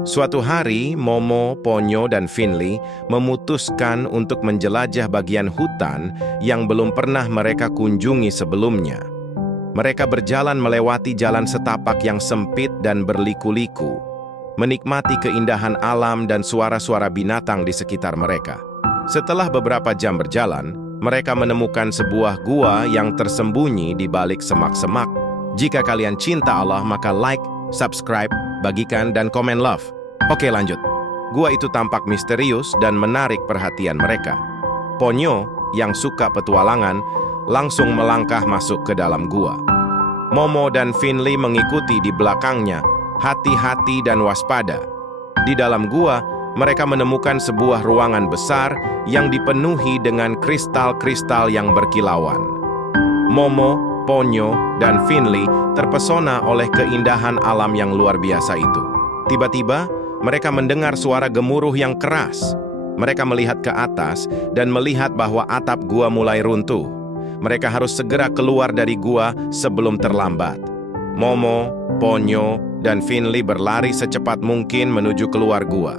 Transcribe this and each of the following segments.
Suatu hari, Momo, Ponyo, dan Finley memutuskan untuk menjelajah bagian hutan yang belum pernah mereka kunjungi sebelumnya. Mereka berjalan melewati jalan setapak yang sempit dan berliku-liku, menikmati keindahan alam dan suara-suara binatang di sekitar mereka. Setelah beberapa jam berjalan, mereka menemukan sebuah gua yang tersembunyi di balik semak-semak. Jika kalian cinta Allah, maka like, subscribe, bagikan, dan komen love. Oke, lanjut. Gua itu tampak misterius dan menarik perhatian mereka. Ponyo, yang suka petualangan, langsung melangkah masuk ke dalam gua. Momo dan Finley mengikuti di belakangnya, hati-hati dan waspada. Di dalam gua, mereka menemukan sebuah ruangan besar yang dipenuhi dengan kristal-kristal yang berkilauan. Momo, Ponyo, dan Finley terpesona oleh keindahan alam yang luar biasa itu. Tiba-tiba, mereka mendengar suara gemuruh yang keras. Mereka melihat ke atas dan melihat bahwa atap gua mulai runtuh. Mereka harus segera keluar dari gua sebelum terlambat. Momo, Ponyo, dan Finley berlari secepat mungkin menuju keluar gua.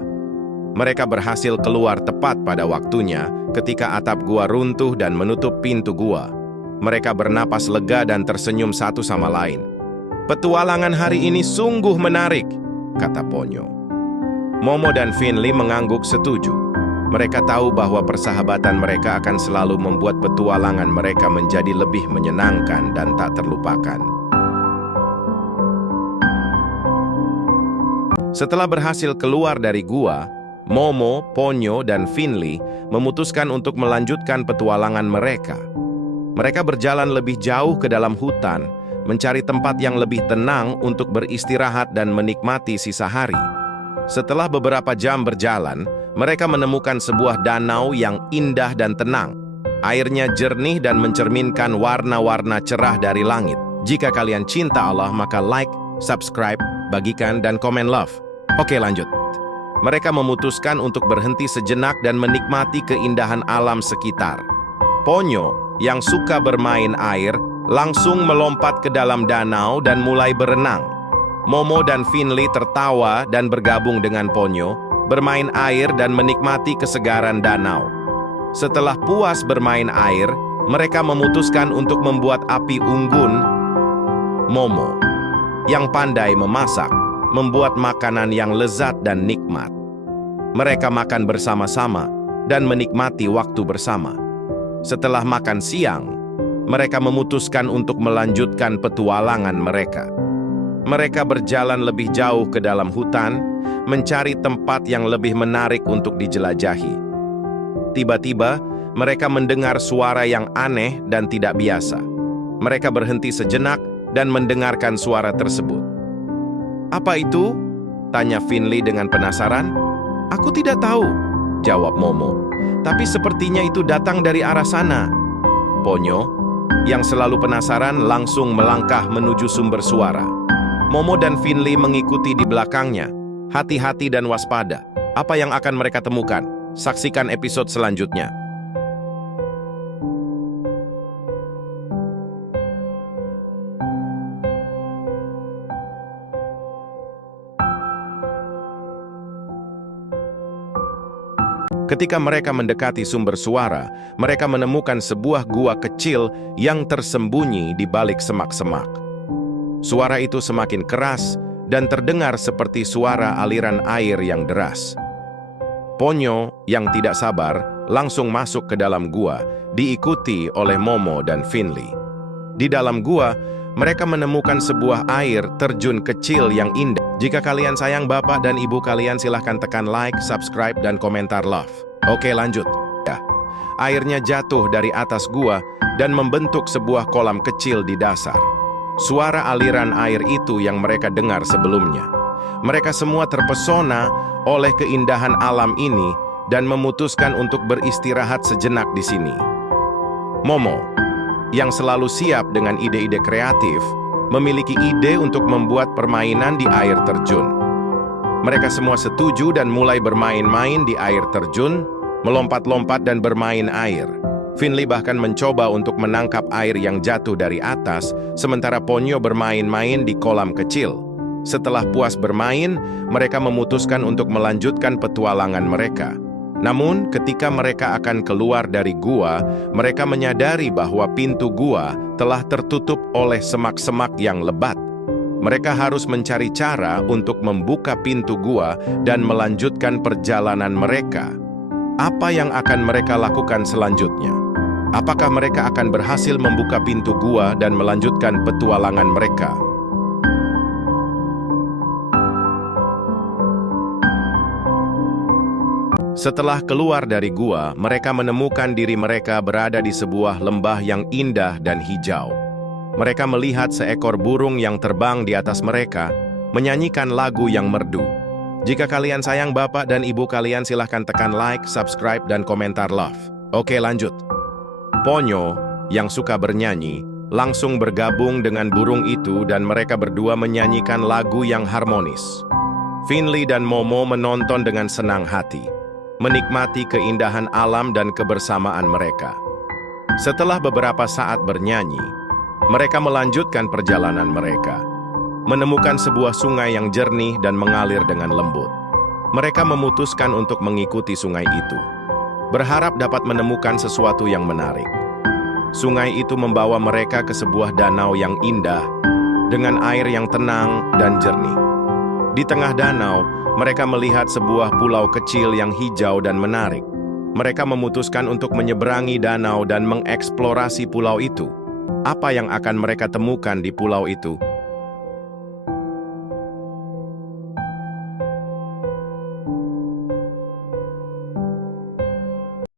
Mereka berhasil keluar tepat pada waktunya ketika atap gua runtuh dan menutup pintu gua. Mereka bernapas lega dan tersenyum satu sama lain. "Petualangan hari ini sungguh menarik," kata Ponyo. Momo dan Finley mengangguk setuju. Mereka tahu bahwa persahabatan mereka akan selalu membuat petualangan mereka menjadi lebih menyenangkan dan tak terlupakan. Setelah berhasil keluar dari gua, Momo, Ponyo, dan Finley memutuskan untuk melanjutkan petualangan mereka. Mereka berjalan lebih jauh ke dalam hutan, mencari tempat yang lebih tenang untuk beristirahat dan menikmati sisa hari. Setelah beberapa jam berjalan, mereka menemukan sebuah danau yang indah dan tenang. Airnya jernih dan mencerminkan warna-warna cerah dari langit. Jika kalian cinta Allah, maka like, subscribe, bagikan, dan komen love. Oke, lanjut. Mereka memutuskan untuk berhenti sejenak dan menikmati keindahan alam sekitar. Ponyo, yang suka bermain air, langsung melompat ke dalam danau dan mulai berenang. Momo dan Finley tertawa dan bergabung dengan Ponyo, bermain air dan menikmati kesegaran danau. Setelah puas bermain air, mereka memutuskan untuk membuat api unggun. Momo, yang pandai memasak, membuat makanan yang lezat dan nikmat. Mereka makan bersama-sama dan menikmati waktu bersama. Setelah makan siang, mereka memutuskan untuk melanjutkan petualangan mereka. Mereka berjalan lebih jauh ke dalam hutan, mencari tempat yang lebih menarik untuk dijelajahi. Tiba-tiba, mereka mendengar suara yang aneh dan tidak biasa. Mereka berhenti sejenak dan mendengarkan suara tersebut. "Apa itu?" tanya Finley dengan penasaran. "Aku tidak tahu," jawab Momo. "Tapi sepertinya itu datang dari arah sana." Ponyo, yang selalu penasaran, langsung melangkah menuju sumber suara. Momo dan Finley mengikuti di belakangnya, hati-hati dan waspada. Apa yang akan mereka temukan? Saksikan episode selanjutnya. Ketika mereka mendekati sumber suara, mereka menemukan sebuah gua kecil yang tersembunyi di balik semak-semak. Suara itu semakin keras dan terdengar seperti suara aliran air yang deras. Ponyo, yang tidak sabar, langsung masuk ke dalam gua, diikuti oleh Momo dan Finley. Di dalam gua, mereka menemukan sebuah air terjun kecil yang indah. Jika kalian sayang bapak dan ibu kalian, silahkan tekan like, subscribe, dan komentar love. Oke, lanjut. Ya. Airnya jatuh dari atas gua dan membentuk sebuah kolam kecil di dasar. Suara aliran air itu yang mereka dengar sebelumnya. Mereka semua terpesona oleh keindahan alam ini dan memutuskan untuk beristirahat sejenak di sini. Momo, yang selalu siap dengan ide-ide kreatif, memiliki ide untuk membuat permainan di air terjun. Mereka semua setuju dan mulai bermain-main di air terjun, melompat-lompat dan bermain air. Finley bahkan mencoba untuk menangkap air yang jatuh dari atas, sementara Ponyo bermain-main di kolam kecil. Setelah puas bermain, mereka memutuskan untuk melanjutkan petualangan mereka. Namun, ketika mereka akan keluar dari gua, mereka menyadari bahwa pintu gua telah tertutup oleh semak-semak yang lebat. Mereka harus mencari cara untuk membuka pintu gua dan melanjutkan perjalanan mereka. Apa yang akan mereka lakukan selanjutnya? Apakah mereka akan berhasil membuka pintu gua dan melanjutkan petualangan mereka? Setelah keluar dari gua, mereka menemukan diri mereka berada di sebuah lembah yang indah dan hijau. Mereka melihat seekor burung yang terbang di atas mereka, menyanyikan lagu yang merdu. Jika kalian sayang bapak dan ibu kalian, silahkan tekan like, subscribe, dan komentar love. Oke, lanjut. Ponyo, yang suka bernyanyi, langsung bergabung dengan burung itu dan mereka berdua menyanyikan lagu yang harmonis. Finley dan Momo menonton dengan senang hati, menikmati keindahan alam dan kebersamaan mereka. Setelah beberapa saat bernyanyi, mereka melanjutkan perjalanan mereka, menemukan sebuah sungai yang jernih dan mengalir dengan lembut. Mereka memutuskan untuk mengikuti sungai itu, berharap dapat menemukan sesuatu yang menarik. Sungai itu membawa mereka ke sebuah danau yang indah, dengan air yang tenang dan jernih. Di tengah danau, mereka melihat sebuah pulau kecil yang hijau dan menarik. Mereka memutuskan untuk menyeberangi danau dan mengeksplorasi pulau itu. Apa yang akan mereka temukan di pulau itu?